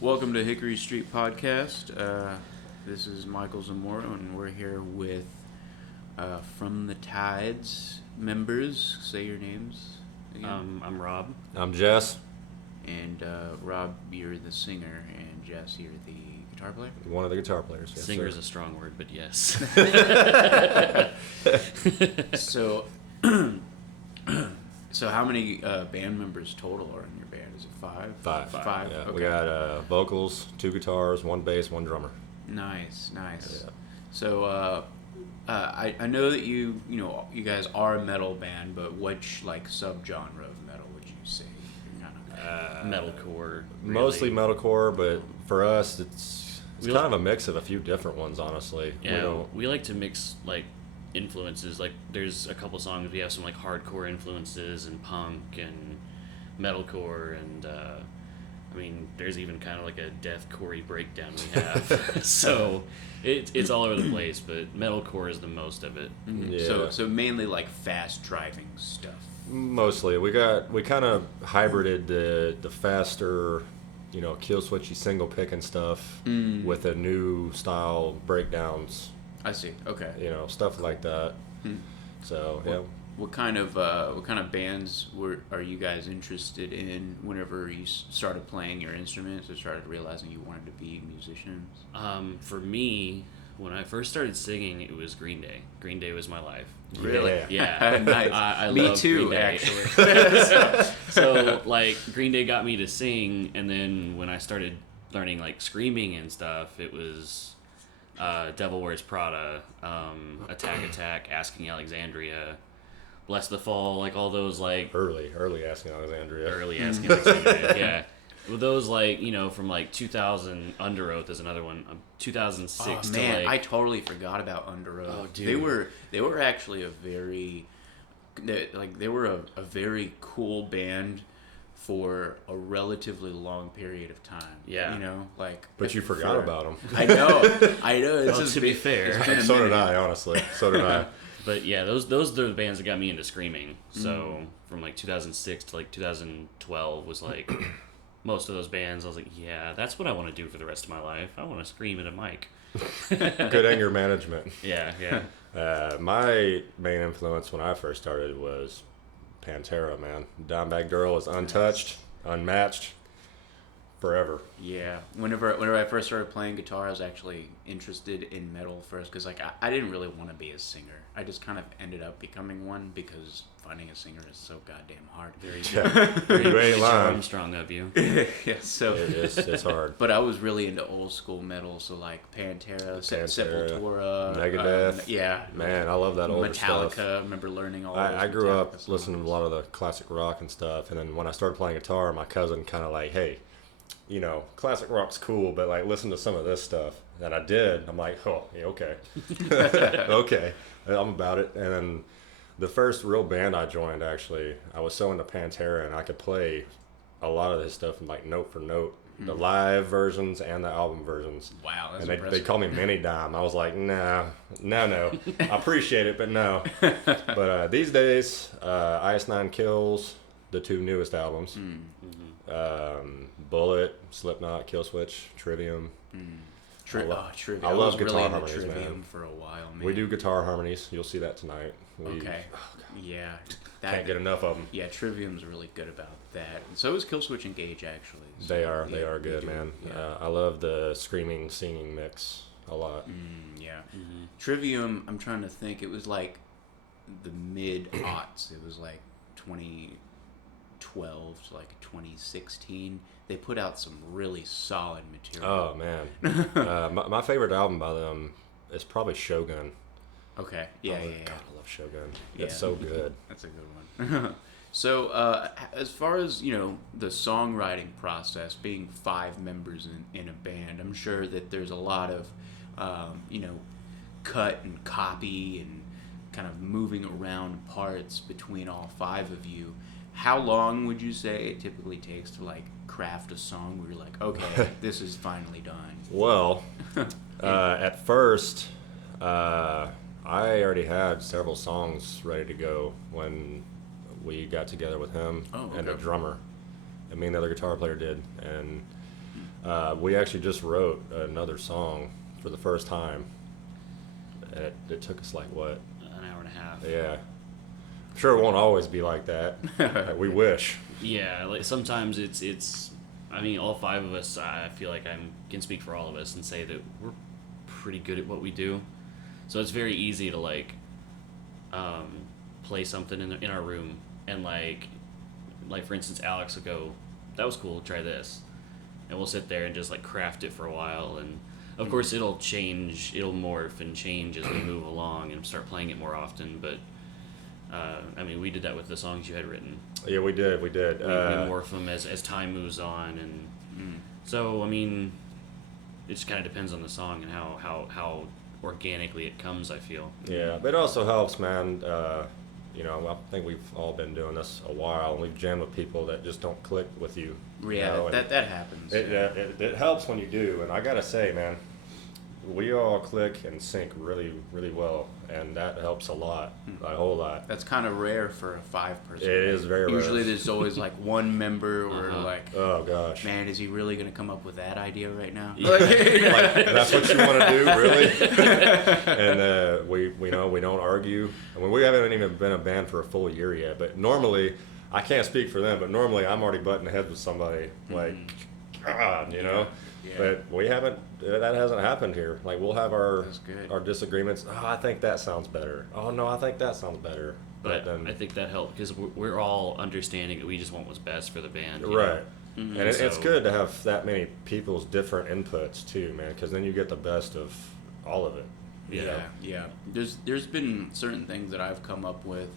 Welcome to Hickory Street Podcast. This is Michael Zamora, and we're here with From the Tides members. Say your names again. I'm Rob. I'm Jes. And Rob, you're the singer, and Jess, you're the guitar player? One of the guitar players. Yes, Singer is sir. a strong word, but yes. So, so how many band members total are in your band? Is it five? Five. Yeah, Okay. we got vocals, 2 guitars, 1 bass, 1 drummer. Nice. Yeah. So, I know that you guys are a metal band, but which subgenre of metal would you say you're kind of? Metalcore. Mostly really. metalcore, but for us, it's We kind of a mix of a few different ones, honestly. Yeah, we like to mix influences. Like there's a couple songs we have some hardcore influences and punk and metalcore and there's even kind of a deathcore breakdown we have. So it's all over the place, but metalcore is the most of it. Mm-hmm. Yeah. So mainly fast driving stuff. Mostly. We kind of hybrided the faster, kill switchy single picking stuff with a new style breakdowns. I see. Okay. Stuff like that. So, yeah. What kind of bands are you guys interested in whenever you started playing your instruments or started realizing you wanted to be musicians? For me, when I first started singing, it was Green Day. Green Day was my life. Really? Yeah. Nice. I Me love too, Green Day. actually. so Green Day got me to sing, and then when I started learning screaming and stuff, it was Devil Wears Prada, Attack, Asking Alexandria, Bless the Fall, all those Early Asking Alexandria. early Asking Alexandria, yeah. Well, those from 2000, Under Oath is another one. 2006 Oh man, to I totally forgot about Under Oath. Oh, dude. They were actually a very very cool band for a relatively long period of time. Yeah. But you forgot about them. I know. Well, to be fair. it's been a So did minute. I, honestly. So did I. But yeah, those are the bands that got me into screaming. So from 2006 to 2012 was most of those bands. I was like, yeah, that's what I want to do for the rest of my life. I want to scream at a mic. Good anger management. Yeah. My main influence when I first started was Pantera, man. Dimebag Darrell is untouched, unmatched, forever. Yeah. Whenever I first started playing guitar, I was actually interested in metal first because I didn't really want to be a singer. I just kind of ended up becoming one because finding a singer is so goddamn hard. Very You ain't lying. Armstrong of you. Yeah. So It's hard. But I was really into old school metal, so Pantera, Sepultura, Megadeth. yeah, Man, I love that older Metallica. stuff. I remember learning all. Those I grew Metallica up songs. listening to a lot of the classic rock and stuff, and then when I started playing guitar, my cousin kind of hey, classic rock's cool, but listen to some of this stuff. And I did. I'm like, oh, yeah, okay. Okay. I'm about it. And then the first real band I joined, actually, I was so into Pantera, and I could play a lot of this stuff note for note. The live versions and the album versions. Wow, that's And they impressive. call me Mini Dime. I was like, no. I appreciate it, but no. But these days, Ice Nine Kills, the 2 newest albums. Bullet, Slipknot, Killswitch, Trivium. Trivium. I love was really guitar into harmonies, Trivium man. for a while, man. We do guitar harmonies. You'll see that tonight. Okay. Yeah. Can't get enough of them. Yeah, Trivium's really good about that. And so is Killswitch Engage, actually. So, They are yeah, good, do. man. Yeah. I love the screaming, singing mix a lot. Yeah. Trivium, I'm trying to think. It was the mid-aughts. It was 2012 to 2016. They put out some really solid material. Oh, man. My favorite album by them is probably Shogun. Okay. Yeah. God, I love Shogun. Yeah. It's so good. That's a good one. So, as far as the songwriting process, being 5 members in a band, I'm sure that there's a lot of cut and copy and kind of moving around parts between all 5 of you. How long would you say it typically takes to craft a song where you're okay, this is finally done? Well, at first, I already had several songs ready to go when we got together with him and the drummer. And me and the other guitar player did. And We actually just wrote another song for the first time. And it took us like what? An hour and a half. Yeah. I'm sure it won't always be like that. We wish. Yeah, like sometimes it's. I mean, all 5 of us. I feel like I can speak for all of us and say that we're pretty good at what we do. So it's very easy to like play something in our room and like for instance, Alex will go, "That was cool. Try this," and we'll sit there and just like craft it for a while. And of course, it'll change, it'll morph and change as we move along and start playing it more often. But I mean, we did that with the songs you had written. Yeah, we did. We morph them as time moves on, and so I mean, it just kind of depends on the song and how organically it comes, I feel. Yeah, but it also helps, man. You know, I think we've all been doing this a while, and we've jammed with people that just don't click with you. Yeah, you know, that happens. It helps when you do, and I gotta say, man, we all click and sync really, really well, and that helps a lot, a whole lot. That's kind of rare for a 5-person. It is very rare. Usually there's always like one member or like, oh gosh, man, is he really going to come up with that idea right now? like, that's what you want to do, really? And we know we don't argue. I mean, we haven't even been a band for a full year yet, but normally, I can't speak for them, but normally I'm already butting heads with somebody, like, God, you know? Yeah. But we haven't, that hasn't happened here. Like, we'll have our disagreements. Oh, I think that sounds better. Oh, no, I think that sounds better. But then, I think that helped because we're all understanding that we just want what's best for the band. Right. And it's good to have that many people's different inputs, too, man, because then you get the best of all of it. Yeah. There's been certain things that I've come up with,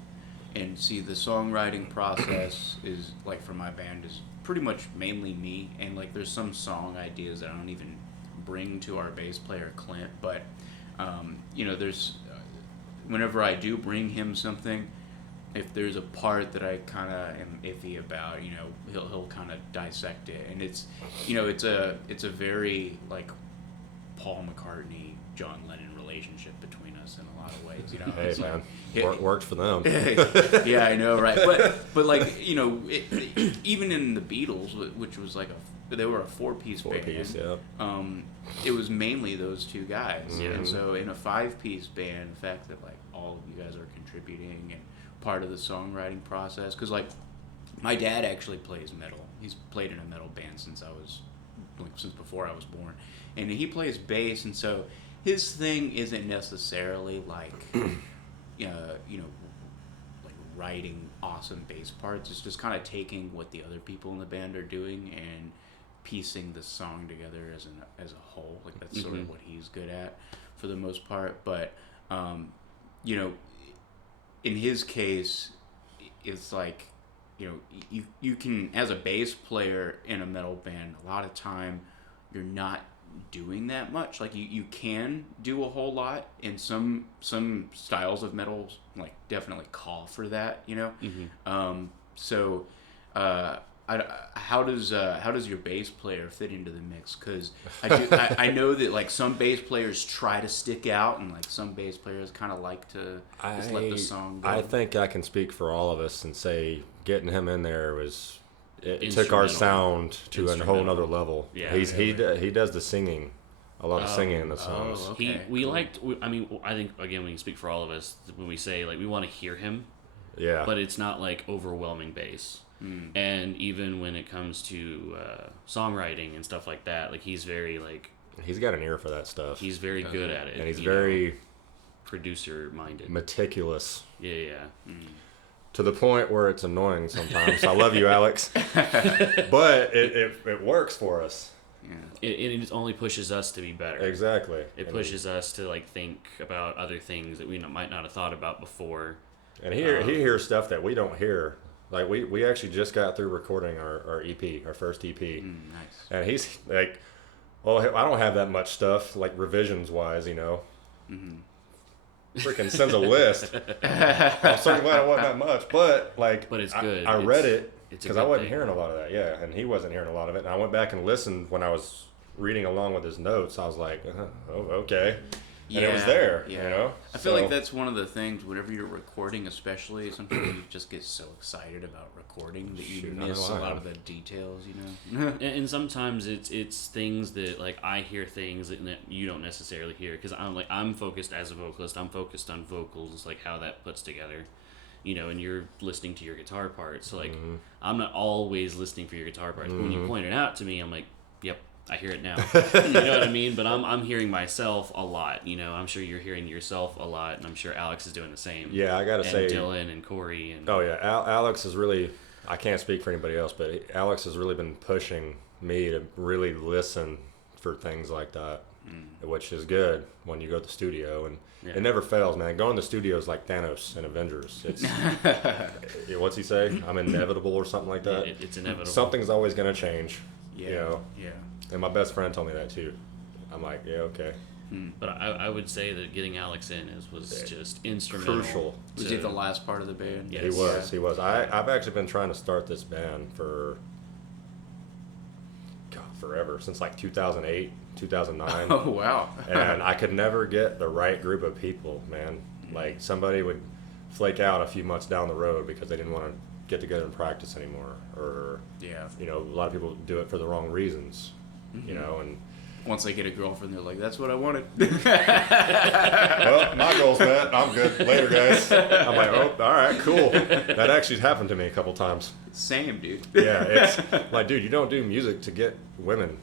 and see, the songwriting process is, like, for my band is pretty much mainly me, and like there's some song ideas that I don't even bring to our bass player Clint, but you know, there's whenever I do bring him something, if there's a part that I kind of am iffy about, you know, he'll kind of dissect it, and it's, you know, it's a very like Paul McCartney, John Lennon relationship between us in a lot of ways, you know. Hey, it's man, like, worked for them. Yeah, I know, right? But like, you know, even in the Beatles, which was like they were a 4-piece band. 4-piece, yeah. It was mainly those 2 guys, Mm-hmm. and so in a 5-piece band, the fact that like all of you guys are contributing and part of the songwriting process, because like my dad actually plays metal. He's played in a metal band since before I was born, and he plays bass, and so his thing isn't necessarily like, you know, like writing awesome bass parts. It's just kind of taking what the other people in the band are doing and piecing the song together as a whole. Like that's sort of what he's good at for the most part. But you know, in his case, it's like, you know, you can, as a bass player in a metal band, a lot of time you're not doing that much. Like you can do a whole lot, and some styles of metal like definitely call for that, you know. So how does your bass player fit into the mix? Because I know that like some bass players try to stick out, and like some bass players kind of like to just let the song go. I think I can speak for all of us and say getting him in there was, it took our sound to a whole nother level. Yeah, he does the singing, a lot of singing in the songs. Okay, I mean, I think again we can speak for all of us when we say like we want to hear him. Yeah. But it's not like overwhelming bass. And even when it comes to songwriting and stuff like that, like he's very like, he's got an ear for that stuff. He's very good at it, and he's very producer minded, meticulous. Yeah. To the point where it's annoying sometimes. I love you, Alex, but it works for us. Yeah. It only pushes us to be better. Exactly. It pushes us to like think about other things that we might not have thought about before. And he hears stuff that we don't hear. Like we actually just got through recording our EP, our first EP. Nice. And he's like, "Oh, I don't have that much stuff, like revisions wise, you know." Freaking sends a list. I'm so glad it wasn't that much, but it's good. I read it It's because I wasn't hearing a lot of that. Yeah, and he wasn't hearing a lot of it. And I went back and listened when I was reading along with his notes. I was like, oh, okay. and it was there. Yeah. You know, I feel like that's one of the things. Whenever you're recording, especially, sometimes you just get so excited about recording that you miss a lot of the details. You know. And sometimes it's things that like I hear things that you don't necessarily hear because I'm focused as a vocalist. I'm focused on vocals, like how that puts together. You know, and you're listening to your guitar parts. So like, I'm not always listening for your guitar parts. But when you point it out to me, I'm like, yep, I hear it now. You know what I mean? But I'm hearing myself a lot. You know, I'm sure you're hearing yourself a lot, and I'm sure Alex is doing the same. Yeah, I gotta say, Dylan and Corey and. Oh yeah, Alex is really. I can't speak for anybody else, but Alex has really been pushing me to really listen for things like that, which is good when you go to the studio and. Yeah. It never fails, man. Going to the studio is like Thanos in Avengers. It's what's he say? I'm inevitable or something like that. It's inevitable. Something's always gonna change. Yeah. You know? Yeah. And my best friend told me that too. I'm like, yeah, okay. But I would say that getting Alex in was just instrumental. Crucial. Was he the last part of the band? Yes. He was. I've actually been trying to start this band for forever, since like 2008, 2009. Oh, wow. And I could never get the right group of people, man. Like somebody would flake out a few months down the road because they didn't want to get together and practice anymore, or you know, a lot of people do it for the wrong reasons, you know, and once they get a girlfriend, they're like, that's what I wanted. well, my goal's met. I'm good. Later, guys. I'm like, oh, all right, cool. That actually happened to me a couple times. Same, dude. Yeah, it's like, dude, you don't do music to get women.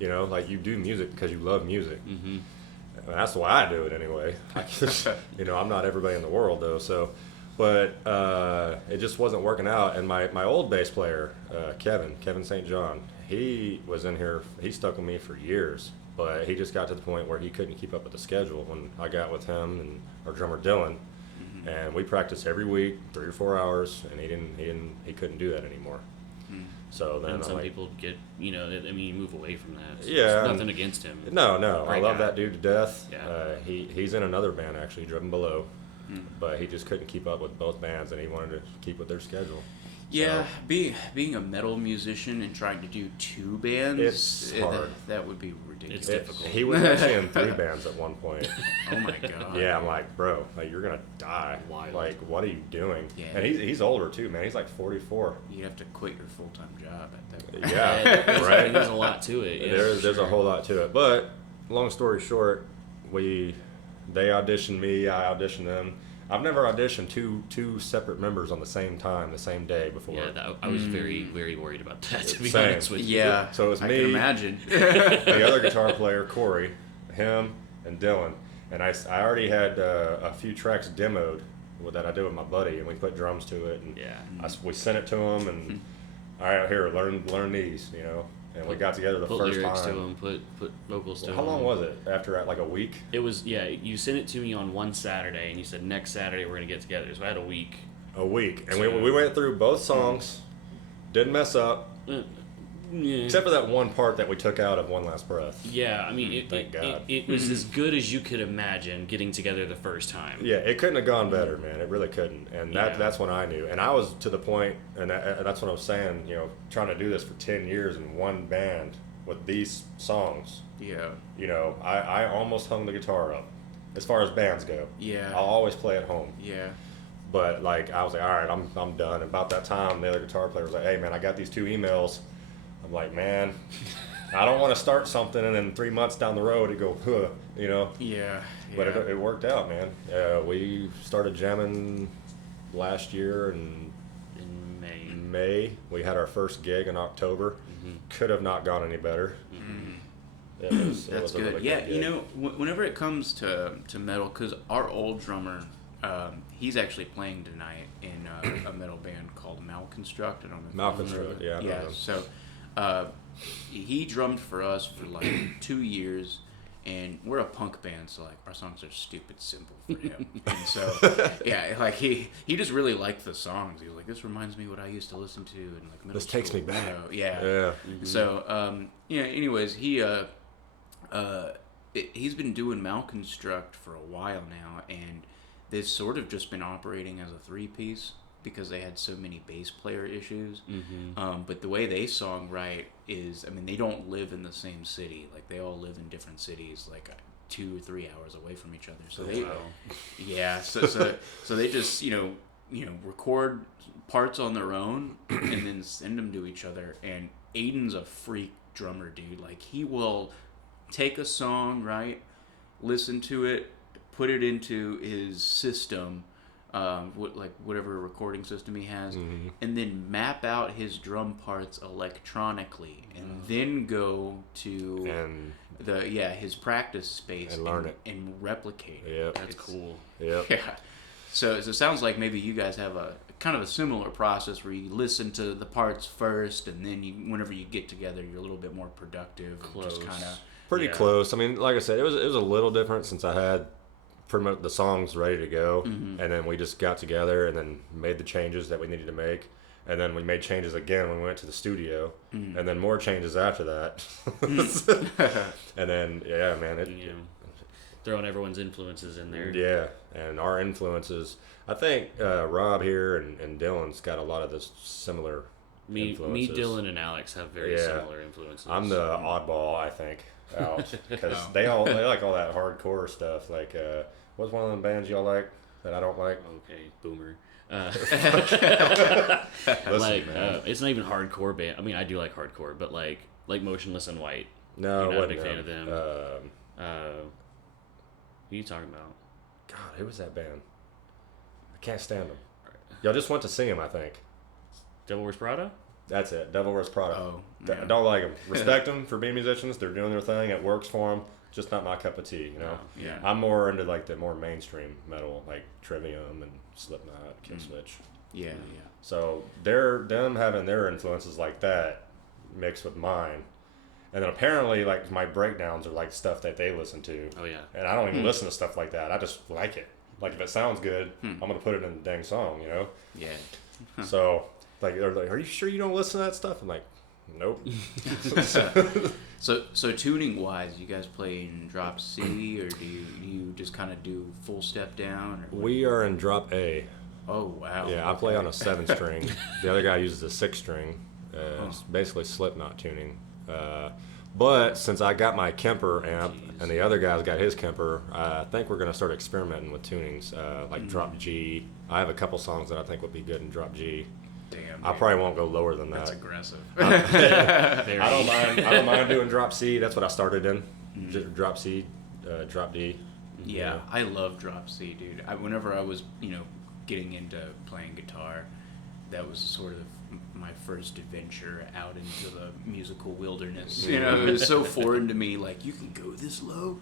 You know, like you do music because you love music. And that's why I do it anyway. You know, I'm not everybody in the world though. So, but it just wasn't working out. And my old bass player, Kevin St. John, he was in here. He stuck with me for years, but he just got to the point where he couldn't keep up with the schedule. When I got with him and our drummer Dylan, and we practiced every week, 3 or 4 hours, and he couldn't do that anymore. So then and some like, people get, you know, I mean, you move away from that. So yeah, nothing against him. No, I love guy. that dude to death. Yeah. He's in another band actually, Driven Below, but he just couldn't keep up with both bands, and he wanted to keep with their schedule. Yeah, being a metal musician and trying to do 2 bands, it's hard. That would be ridiculous. It's difficult. He was actually in 3 bands at one point. Oh my god. Yeah, I'm like, bro, like you're gonna die. Wild. Like, what are you doing? Yeah. And he's older too, man. He's like 44. You'd have to quit your full-time job at that point. Yeah, right. There's a lot to it. Yeah, There's a whole lot to it. But long story short, they auditioned me, I auditioned them. I've never auditioned two separate members on the same time, the same day before. Yeah, I was very, very worried about that, to be Same. honest with you. Yeah, So it was I me, can imagine. the other guitar player, Corey, him, and Dylan. And I already had a few tracks demoed that I did with my buddy, and we put drums to it. And we sent it to him, and all right, here, learn these, you know. And we got together the Put first lyrics time. to them, put vocals to How them. long was it? After like a week? It was, you sent it to me on one Saturday, and you said next Saturday we're going to get together. So I had a week. A week. And we went through both songs, didn't mess up, Yeah. except for that one part that we took out of One Last Breath. Yeah, I mean, Thank God. it was as good as you could imagine getting together the first time. Yeah, it couldn't have gone better, man. It really couldn't. And Yeah. that's when I knew. And I was to the point, and that's what I was saying, you know, trying to do this for 10 years in one band with these songs. Yeah. You know, I almost hung the guitar up as far as bands go. Yeah. I'll always play at home. Yeah. But, like, I was like, all right, I'm done. And about that time, the other guitar player was like, hey, man, I got these 2 emails. I'm like, man, I don't want to start something and then 3 months down the road it go, huh, you know. Yeah. But it worked out, man. We started jamming last year in In May. May. We had our first gig in October. Could have not gone any better. It was That's a good. really Yeah, gig. you know, whenever it comes to metal, because our old drummer, he's actually playing tonight in a metal band called Malconstruct. I don't know if you remember Malconstruct, yeah, I know yeah. them. So he drummed for us for like 2 years, and we're a punk band, so like our songs are stupid simple for him. And so yeah, like he just really liked the songs. He was like, this reminds me what I used to listen to in like middle This takes school. me back. So, yeah. Yeah. So yeah. Anyways, he's been doing Malconstruct for a while now, and they've sort of just been operating as a 3-piece because they had so many bass player issues. But the way they songwrite is, I mean, they don't live in the same city. Like, they all live in different cities. Like, 2 or 3 hours away from each other. So so they just record parts on their own and then send them to each other. And Aiden's a freak drummer, dude. Like, he will take a song, right, listen to it, put it into his system, whatever recording system he has, and then map out his drum parts electronically, and then go to his practice space and learn it and replicate it. Yep. That's cool. Yep. Yeah. So it sounds like maybe you guys have a kind of a similar process where you listen to the parts first, and then whenever you get together, you're a little bit more productive. Close. Just kind of Pretty close. I mean, like I said, it was a little different since I had pretty much the songs ready to go, and then we just got together and then made the changes that we needed to make, and then we made changes again when we went to the studio, and then more changes after that. And then throwing everyone's influences in there. Yeah, and our influences. I think Rob here and Dylan's got a lot of this similar influences. Me, Dylan, and Alex have very similar influences. I'm the oddball, I think, out because they like all that hardcore stuff. Like, what's one of them bands y'all like that I don't like? Okay, Boomer. Listen, man. It's not even hardcore band. I mean, I do like hardcore, but like Motionless in White. No, You're not a wasn't big fan of them. Who are you talking about? God, who was that band? I can't stand them. Y'all just went to see them, I think. Devil Wears Prada? That's it. Devil Wears Prada. Oh, I don't like them. Respect them for being musicians. They're doing their thing. It works for them. Just not my cup of tea, you know? Yeah. I'm more into like the more mainstream metal, like Trivium and Slipknot, Kill Switch. Yeah. So them having their influences like that mixed with mine. And then apparently like my breakdowns are like stuff that they listen to. Oh, yeah. And I don't even listen to stuff like that. I just like it. Like if it sounds good, I'm going to put it in the dang song, you know? Yeah. So like they're like, "Are you sure you don't listen to that stuff?" I'm like, "Nope." So tuning wise, you guys play in drop C, or do you just kind of do full step down? Or We are in drop A. Oh wow. Yeah, I play on a 7-string. The other guy uses a 6-string. It's basically Slipknot tuning. But since I got my Kemper amp and the other guy's got his Kemper, I think we're going to start experimenting with tunings, like drop G. I have a couple songs that I think would be good in drop G. Damn. I probably won't go lower than That's that. aggressive. I don't mind doing drop C. That's what I started in. Drop C, drop D. Yeah, I love drop C, dude. Whenever I was, getting into playing guitar, that was sort of my first adventure out into the musical wilderness. It was so foreign to me. Like, you can go this low,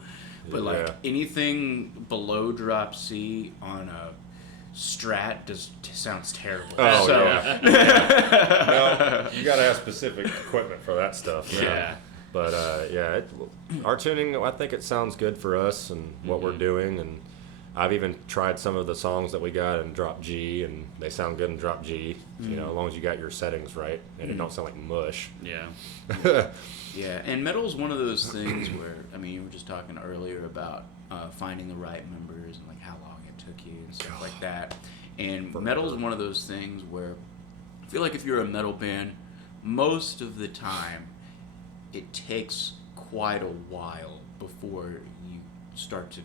but like anything below drop C on a Strat sounds terrible. Oh, so, yeah. Well, you got to have specific equipment for that stuff. Yeah. But our tuning, I think it sounds good for us and what we're doing. And I've even tried some of the songs that we got in drop G, and they sound good in drop G. As long as you got your settings right and it don't sound like mush. Yeah. Yeah, and metal's one of those things where, you were just talking earlier about finding the right members and like how long it took you and stuff like that. And metal's one of those things where I feel like if you're a metal band, most of the time it takes quite a while before you start to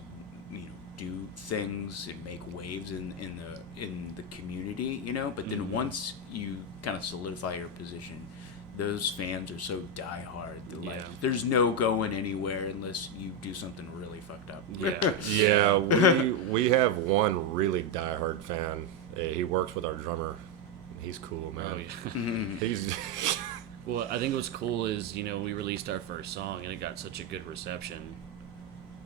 do things and make waves in the community, but then once you kind of solidify your position, those fans are so diehard that like there's no going anywhere unless you do something really fucked up. Yeah, we have one really diehard fan. He works with our drummer. He's cool, man. Oh, yeah. He's Well, I think what's cool is, we released our first song and it got such a good reception.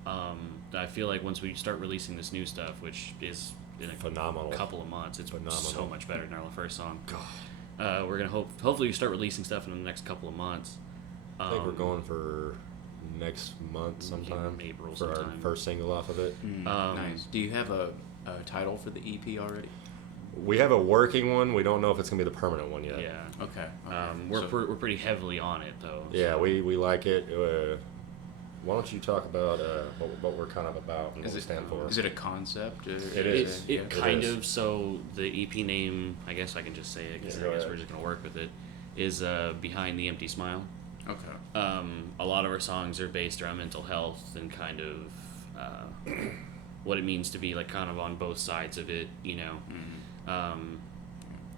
I feel like once we start releasing this new stuff, which is in a phenomenal couple of months, it's so much better than our first song. God. We're gonna hopefully start releasing stuff in the next couple of months. I think we're going for next month sometime April for our first single off of it. Nice. Do you have a title for the EP already? We have a working one. We don't know if it's gonna be the permanent one yet. Yeah. Okay. We're pretty heavily on it though. Yeah, so. we like it. Why don't you talk about what we're kind of about and what we stand for? Is it a concept? It is. It kind of. So the EP name, I guess I can just say it because I guess we're just gonna work with it. Is Behind the Empty Smile. Okay. A lot of our songs are based around mental health and kind of what it means to be like kind of on both sides of it, you know.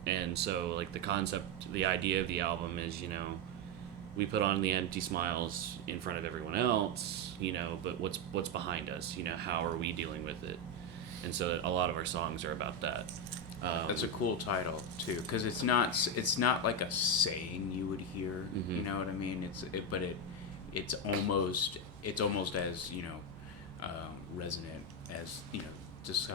And so like the concept, the idea of the album is, you know, we put on the empty smiles in front of everyone else, you know, but what's behind us, you know, how are we dealing with it? And so a lot of our songs are about that. That's a cool title too, because it's not like a saying you would hear. You know what I mean? It's almost as, you know, resonant as, you know, just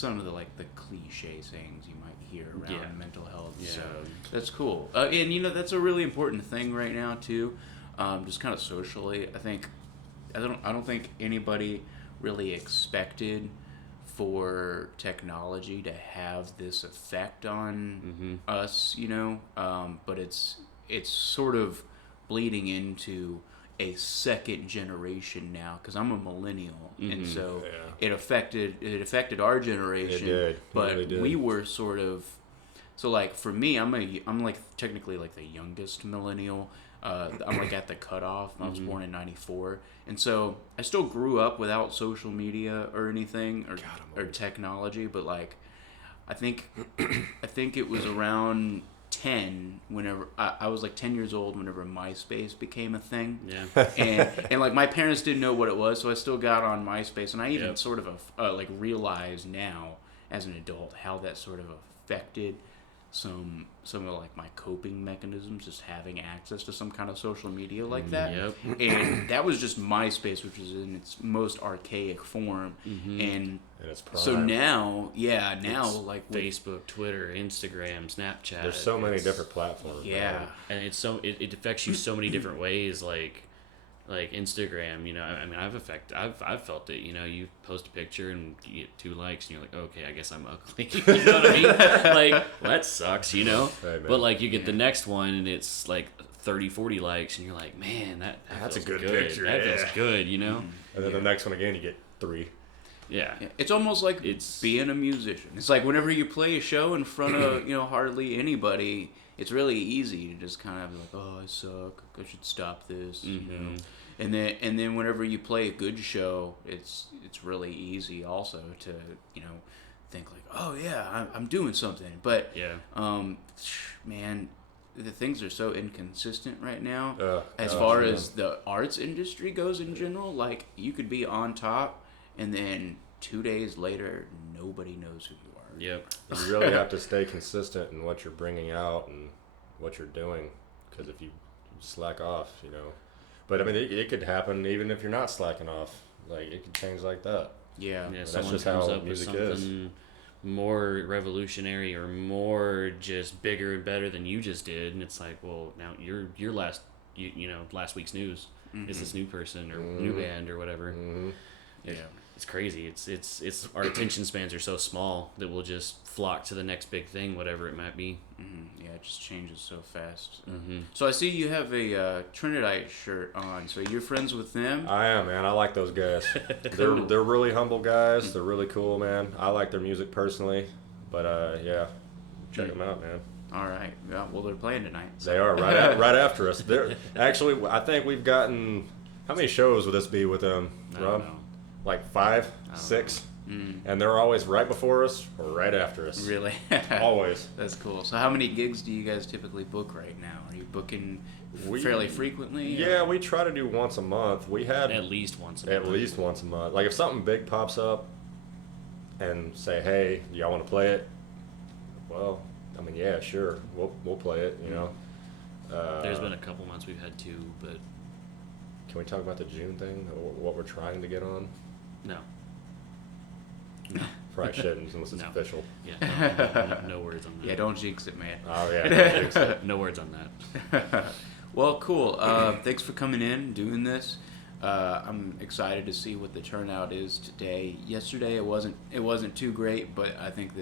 some of the like the cliche sayings you might hear around mental health. Yeah. So that's cool. And you know, that's a really important thing right now too. Just kind of socially, I don't think anybody really expected for technology to have this effect on us, you know, but it's sort of bleeding into a second generation now, because I'm a millennial, and so it affected our generation. It did. But It really did. we were sort of, so like for me, I'm like technically like the youngest millennial. I'm like at the cutoff. I was born in '94, and so I still grew up without social media or anything or technology. But like, I think it was around 10 whenever I was like 10 years old whenever MySpace became a thing. Yeah. And like my parents didn't know what it was, so I still got on MySpace, and I even sort of like realize now as an adult how that sort of affected some of like my coping mechanisms, just having access to some kind of social media like that. And that was just MySpace, which was in its most archaic form. And it's prime. so now It's like Facebook, Twitter, Instagram, Snapchat. There's so many different platforms. Man. And it affects you so many different ways. Like Instagram, you know, I mean, I've felt it. You know, you post a picture and you get 2 likes, and you're like, okay, I guess I'm ugly. You know what I mean? Like, well, that sucks, you know. Right, but like, you get the next one, and it's like 30, 40 likes, and you're like, man, that's feels a good picture. That feels good, you know. And then the next one again, you get 3. Yeah. It's almost like It's being a musician. It's like whenever you play a show in front of, you know, hardly anybody, it's really easy to just kind of be like, oh, I suck. I should stop this. You know. And then whenever you play a good show, it's really easy also to, you know, think like, oh yeah, I'm doing something. But man, the things are so inconsistent right now. As far as the arts industry goes in general, like you could be on top, and then 2 days later, nobody knows who you are. Yep. You really have to stay consistent in what you're bringing out and what you're doing, because if you slack off, you know. But I mean, it could happen even if you're not slacking off. Like it could change like that. Yeah. Yeah, That's someone just comes how up with music is. something more revolutionary or more just bigger and better than you just did, and it's like, well, now your last last week's news is this new person or new band or whatever. It's crazy. It's our attention spans are so small that we'll just flock to the next big thing, whatever it might be. Yeah, it just changes so fast. So I see you have a Trinidite shirt on. So you're friends with them? I am, man. I like those guys. Cool. They're really humble guys. They're really cool, man. I like their music personally, but yeah, check them out, man. All right. Yeah, well, they're playing tonight. So. They are right after us. They're actually. I think we've gotten. How many shows would this be with them, I Rob? don't know. Like 5, 6, and they're always right before us or right after us. Really? Always. That's cool. So how many gigs do you guys typically book right now? Are you booking fairly frequently? Yeah, we try to do once a month. We had At least once a at month. least once a month. Like if something big pops up and say, "Hey, y'all want to play it?" Well, I mean, yeah, sure, we'll play it. You know. There's been a couple months we've had 2, but Can we talk about the June thing? Or what we're trying to get on? no. Probably shouldn't unless it's No. official. Yeah. No words on that. Yeah, don't jinx it, man. Oh yeah. No words on that. Well, cool. Thanks for coming in, doing this. I'm excited to see what the turnout is today. Yesterday it wasn't too great, but I think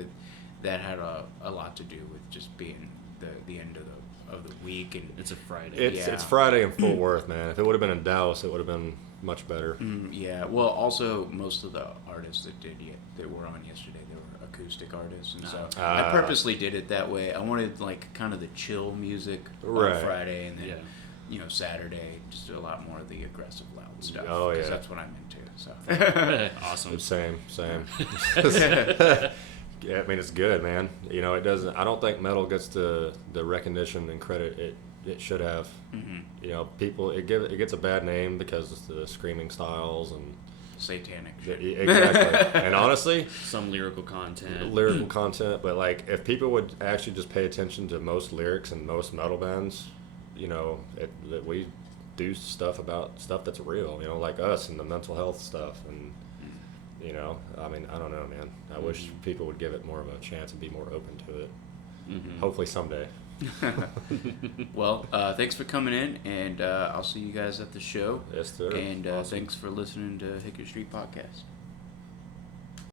that had a lot to do with just being the end of the week, and It's a Friday. It's Friday in Fort Worth, man. If it would have been in Dallas, it would have been much better. yeah. Well, also most of the artists that were on yesterday, they were acoustic artists, and so I purposely did it that way. I wanted like kind of the chill music Right. on Friday, and then Saturday, just a lot more of the aggressive, loud stuff. Oh, yeah. Because that's what I'm into. So. Awesome. Same. Yeah, I mean, it's good, man. It doesn't. I don't think metal gets the recognition and credit it should have. Mm-hmm. People it gets a bad name because it's the screaming styles and Satanic shit. exactly. And honestly, Some lyrical content. but like if people would actually just pay attention to most lyrics and most metal bands, that we do stuff about stuff that's real. Like us and the mental health stuff and. I mean, I don't know, man. I wish people would give it more of a chance and be more open to it. Mm-hmm. Hopefully someday. Well, thanks for coming in, and I'll see you guys at the show. Yes, sir. And Awesome. thanks for listening to Hickory Street Podcast.